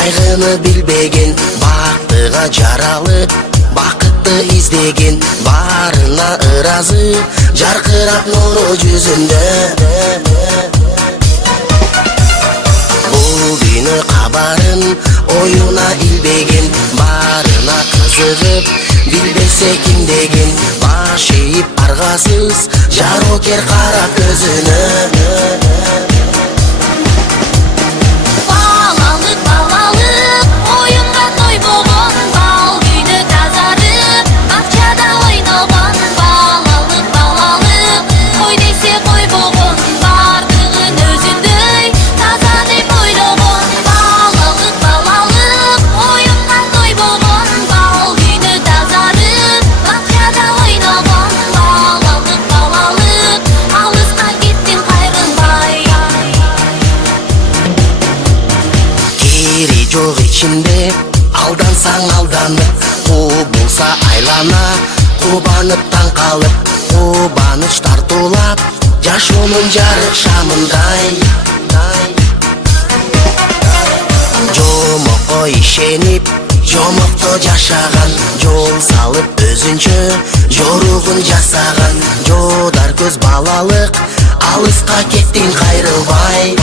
кайгыны билбеген, бактыга жаралып бакытты издеген, барына ыразы жаркырап нуру жүзүндө. Бул күнү кабарын оюна илбеген, барына кызыгып билбесе ким деген, баш ийип аргасыз жарокер кара көзүнө. Жок ичинде алдансаң алданып, кубулса айлана, кубанып таң калып, кубаныч тартуулап жашоонун жарык шамындай. Жомокко ишенип, жомокто жашаган, жол салып өзүнчө жоругун жасаган, жодар көз балалык, алыска кеттиң кайрылбай.